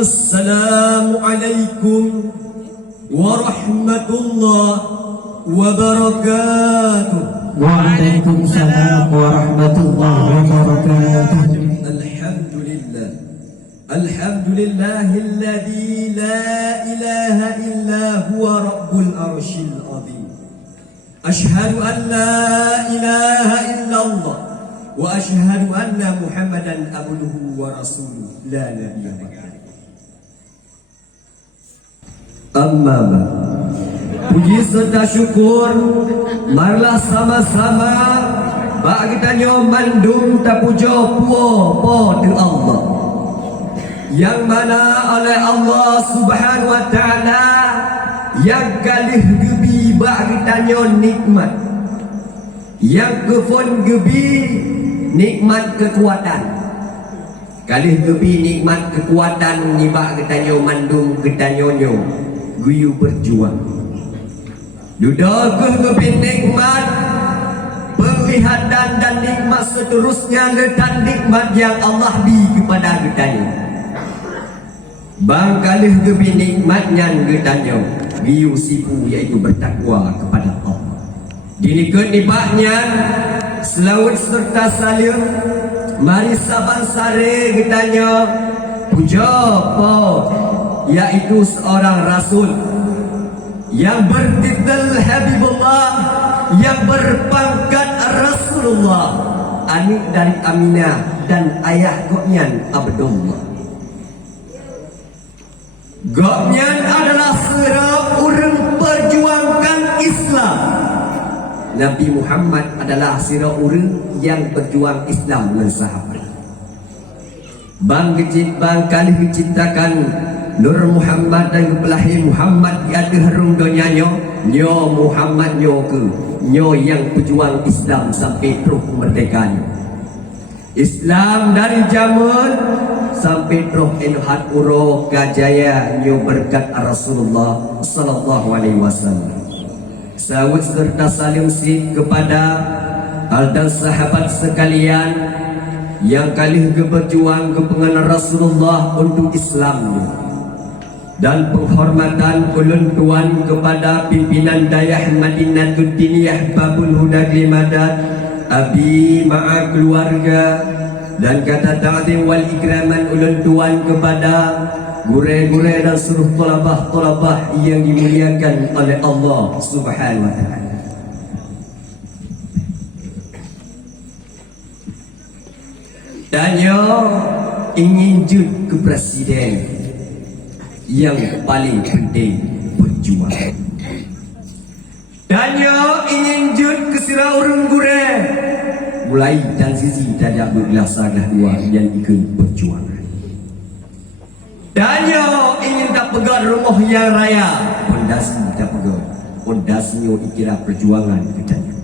Assalamualaikum warahmatullahi wabarakatuh. Waalaikumsalam warahmatullahi wabarakatuh. Alhamdulillah. Alhamdulillahilladzi la ilaha illa huwa rabbul arsyil azim. Ashhadu an la ilaha illallah wa ashhadu anna Muhammadan abduhu wa rasuluh la nabiyya ba'dahu. Amma ba'd. Puji serta syukur marilah sama-sama bagi tanyo mandum tapujo puo dengan Allah yang mana oleh Allah Subhanahu wa taala yang galih gebi bagi tanyo nikmat yang kefon gebi nikmat kekuatan galih gebi nikmat kekuatan ni bagi tanyo mandum getanyonyo guyu berjuang duduk gebi nikmat penglihatan dan nikmat seterusnya dan nikmat yang Allah di kepada getanyo bang kalih gebi nikmatnya getanyo biu sipu iaitu bertakwa kepada Allah dini kenibaknya selawat serta salim mari saban sare getanyo puja po iaitu seorang rasul yang bertitel Habibullah yang berpangkat Rasulullah anak dari Aminah dan ayah Goknyan Abdullah. Goknyan adalah seorang orang perjuangkan Islam. Nabi Muhammad adalah seorang orang yang berjuang Islam dengan sahabat. Bang kali diciptakan Nur Muhammad dan Kepelahi Muhammad di ada harum dunianya nyo Muhammad nyo ke nyo yang pejuang Islam sampai terus merdekanya Islam dari zaman sampai terus enhat uro kajaya nyo berkat Rasulullah sallallahu alaihi wasallam sawut serta salim sid kepada dan sahabat sekalian yang kali berjuang kepengen Rasulullah untuk Islam dan penghormatan ulun tuan kepada pimpinan Dayah Madinatul Diniyah Babul Huda Glimadat abi ma'a keluarga dan kata ta'zim wal ikraman ulun tuan kepada gure-gure dan seluruh tolabah-tolabah yang dimuliakan oleh Allah Subhanahu wa ta'ala. Danyo ingin jud ke presiden yang paling penting berjuang. Danyo ingin jud ke sirah urung gure mulai dan sisi tajak berlaksana dua yang ikut perjuangan. Danyo ingin tak pegang rumah yang raya pondasi tak pegang pondasinya ikira perjuangan katanya.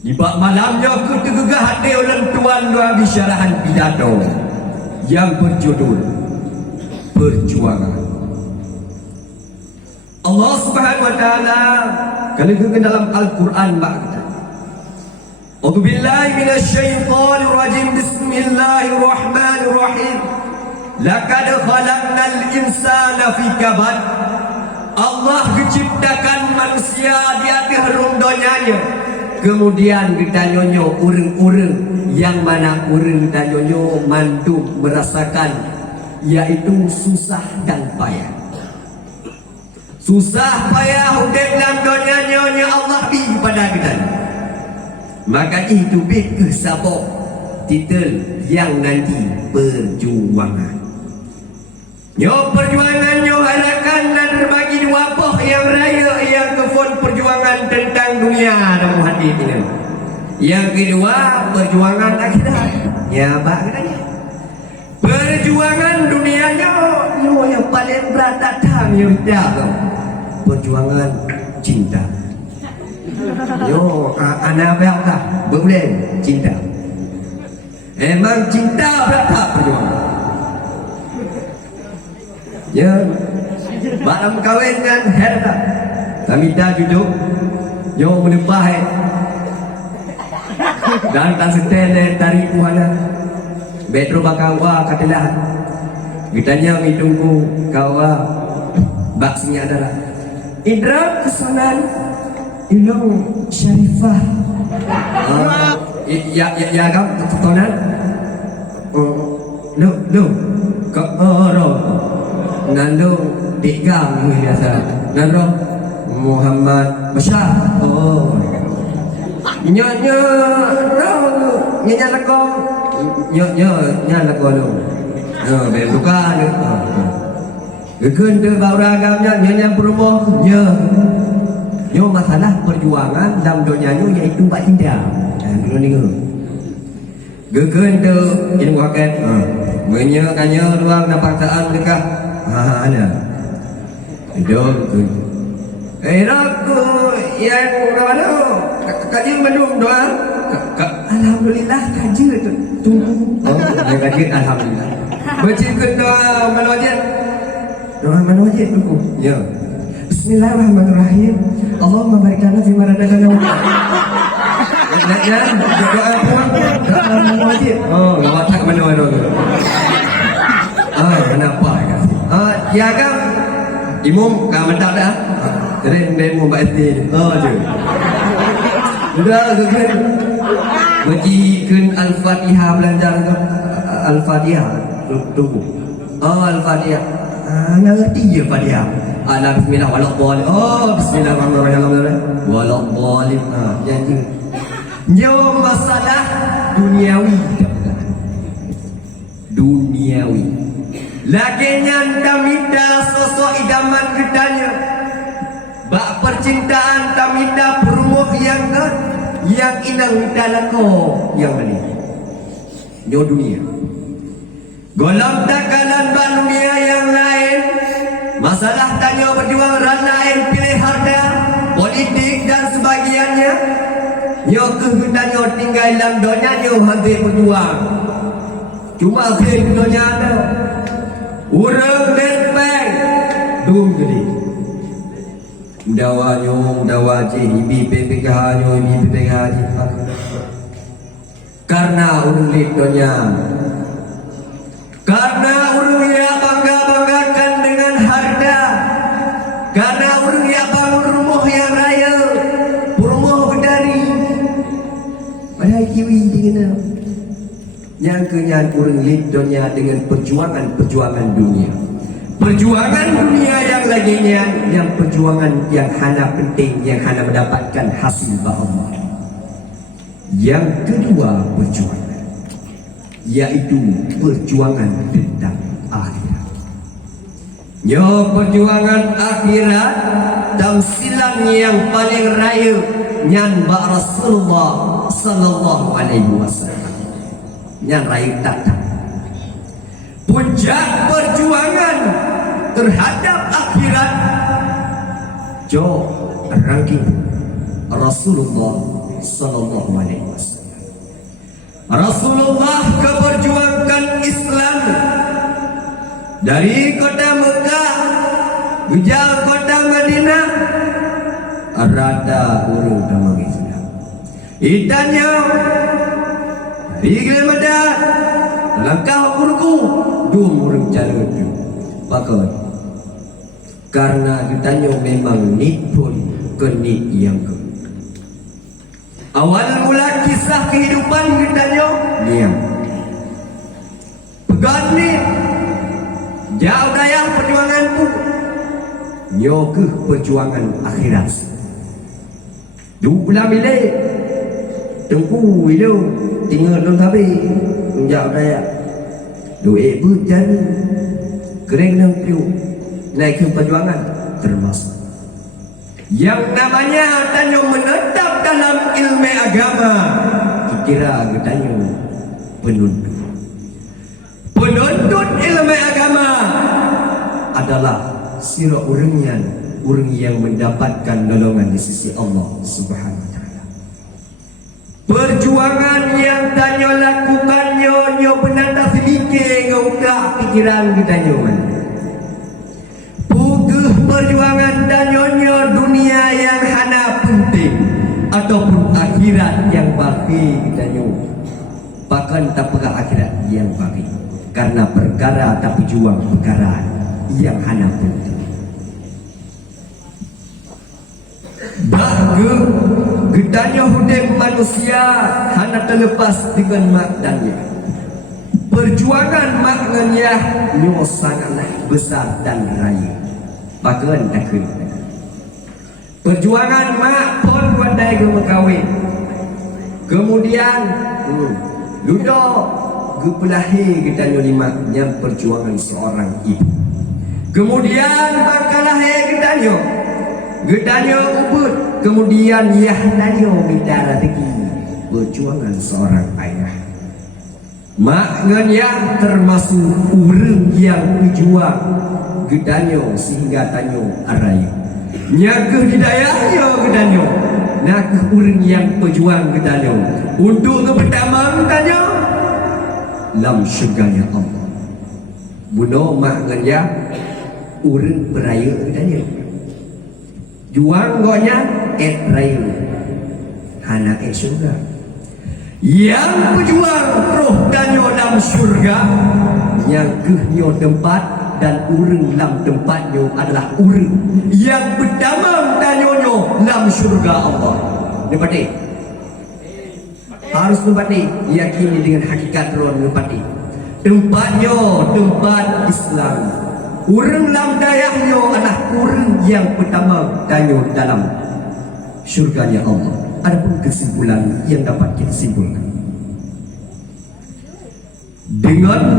Di bak malamnya ketegegah hati orang tuan dua bisyarahan pidato yang berjudul perjuangan. Allah Subhanahu wa taala kalau ke dalam Al-Quran bak kita. A'udzubillahi minasyaitonir rajim. Bismillahirrahmanirrahim. Laqad khalaqnal insana fi kabad. Allah menciptakan manusia di atas harum dunianya. Kemudian ditanyonyo urang-urang yang mana urang ditanyonyo mandu merasakan yaitu susah dan payah. Susah payah hidup dalam dunia nya Allah di pada kita. Maka itu ke sabok titel yang nanti perjuangan. Nyo perjuangan nyo harakan dan berbagi dua poh yang raya yang kefon perjuangan tentang dunia dan hati ini. Yang kedua perjuangan akhirat. Ya bak katanya. Perjuangan dunianya yo yang paling berat datang yo perjuangan cinta. Yo anak berkah boleh cinta. Emang cinta berapa perjuangan? Ya, malam kawin kan herta. Kami dah duduk yo menebah dan tak setel dari puana. Betro bakawa katalah Kitanya mitungku kawa baksinya adalah Indra kesanan ilung Syarifah. Ya kau tonan. Lu kau nando digang biasa. Nando Muhammad Bashar. Nyonya lagu nyonya lagu lu. Bukan. Geun teu bauragamnya nyonya promo nyo masalah perjuangan dalam dunia nyo yaitu baginda. Dulu ni geun teu ilmu hakikat. Menyo kanyo ruang napaksaan dekah. Ada. Hidup tu. Aku yang mana? Kaji mendung doa. Alhamdulillah kaji tu. Tunggu. Kaji alhamdulillah. Baca doa manwajib. Doa manwajib dulu. Ya. Bismillahirrahmanirrahim. Allahumma barik lana fi ma razaqtana. Ya, doa apa? Manwajib. Lawat tak mana-mana tu. Kenapa kan? Ya kan? Imam ka mendak dah. Jadi demo baiti. Je. Sudah kan. Bacakan Al-Fatihah belajar Al-Fatihah. Tunggu. Al-Fatihah. Ngerti je Fatihah. Ala bismillah walaqdallin. Bismillahirrahmanirrahim. Walaqdallin. Jadi nyo masalah duniawi duniawi. Lagi nyanda minda sosok idaman gedanya. Bak percintaan tamida perumuh yang inang dalako yang ini. Nyo dunia. Golong takalan dunia yang lain. Masalah tanya berjuang ran lain pilih harta, politik dan sebagiannya. Nyo kehendaknya tinggal dalam dunia nyo hadir berjuang. Cuma hadir dunia ada. Urang dempeng dum gede. Dawanyo dawaji ibi PPKH nyo ibi PPKH. Karena urang di dunia. Karena urang ya bangga-banggakan dengan harta. Karena urang ya bangun rumah yang raya, rumah berdari. Padahal kiwi dengan yang kenyan urang lid dunia dengan perjuangan dunia. Perjuangan dunia yang laginya, yang perjuangan yang hanya penting, yang hanya mendapatkan hasil Allah. Yang kedua perjuangan, yaitu perjuangan tentang akhirat. Nyo perjuangan akhirat tamsilan yang paling raya nyan ba Rasulullah sallallahu alaihi wasallam. Nyan raya datang. Puncak perjuangan terhadap akhirat jo ranking Rasulullah sallallahu alaihi wasallam. Rasulullah keperjuangkan Islam dari kota Mekah menuju kota Madinah. Arada urang damang Islam. Itanya dari Medan langkah urku dua urang jalur tu. Pakot. Karena ditanya memang nit pun kenit yang ke. Awal mula kisah kehidupan kitanya diam. Pegat ni jauh daya perjuanganku. Nyo ke perjuangan akhirat. Dua bilik tengku itu tinggal dalam habis jauh daya. Duit berjan kering dan piu naik ke perjuangan termasuk. Yang namanya tanya menetap dalam ilmu agama. Kira tanya penuntut. Penuntut ilmu agama adalah sira orang yang mendapatkan nolongan di sisi Allah Subhanahu wa taala. Perjuangan yang tanya lakukan nyo benar tak sedikit ngaudah pikiran kita nyoman. Perjuangan dan nyonya dunia yang hana penting ataupun akhirat yang baki kita nyonya. Bahkan tak pegah akhirat yang baki. karena perkara tapi juang perkara yang hana penting. Bahagia gedanya hidup manusia hana terlepas dengan maknanya. Perjuangan maknanya nyo sangatlah besar dan raya. Bahkan takkan. Perjuangan mak pun wadai ke berkahwin. Kemudian ludo gepelahi gedanya lima yang perjuangan seorang ibu. Kemudian bakal lahir gedanya ubud. Kemudian yahnanya bidara tegi perjuangan seorang ayah. Maknanya termasuk urang yang berjuang gedanya sehingga tanyo araya. Nyaga hidayahnya gedanya. Nak urang yang berjuang gedanya untuk kepertama gedanya lam syurganya Allah. Buno maknanya urang beraya gedanya. Juang gonya raya hana syurga. Yang berjuang roh danyo dalam syurga, yang kehnyo tempat dan urang dalam tempatnya adalah urang yang berdamam danyo dalam syurga Allah. Nepati harus nepati, yakini dengan hakikat roh nepati. Tempatnya tempat Islam. Urang dalam dayahnya adalah urang yang pertama danyo dalam syurganya Allah. Adapun kesimpulan yang dapat kita simpulkan dengan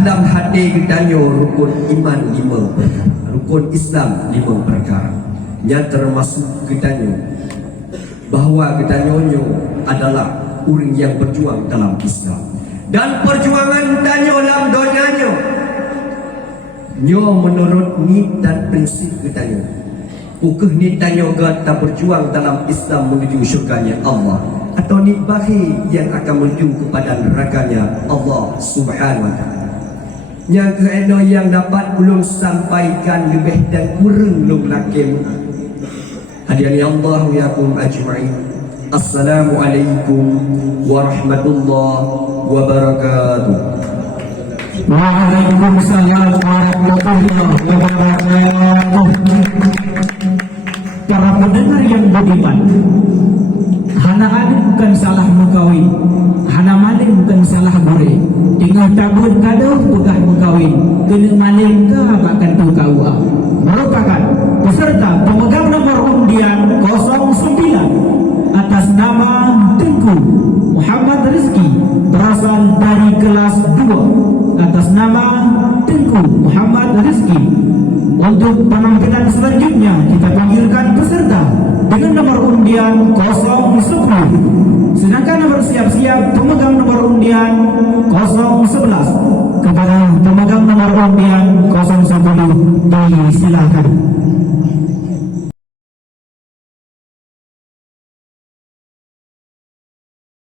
dalam hati gedanyo rukun iman 5 perkara, rukun Islam 5 perkara yang termasuk gedanyo bahawa gedanyo adalah orang yang berjuang dalam Islam dan perjuangan danyo dalam dunianya nyo menurut ni dan prinsip gedanyo. Ukah ni tanya tak berjuang dalam Islam menuju syurganya Allah, atau ni bahi yang akan menuju kepada nerakanya Allah Subhanahu wa ta'ala. Yang keeno yang dapat belum sampaikan lebih dan kurang lum lakim. Hadirin Allah yakum ajma'in. Assalamualaikum warahmatullahi wabarakatuh. Waalaikumsalam warahmatullahi wabarakatuh. Para pendengar yang beriman, hana adik bukan salah mengkawin, hana maling bukan salah gore. Tengah tabur kadau pegah mengkawin, kena maling ke akan tu KUA. Merupakan peserta pemegang nomor undian 09 atas nama Tengku Muhammad Rizki berasal dari kelas 2 atas nama Tengku Muhammad Rizki. Untuk penampilan selanjutnya kita panggilkan peserta dengan nomor undian 010. Sedangkan nomor siap-siap pemegang nomor undian 011. Kepada pemegang nomor undian 010 disilakan.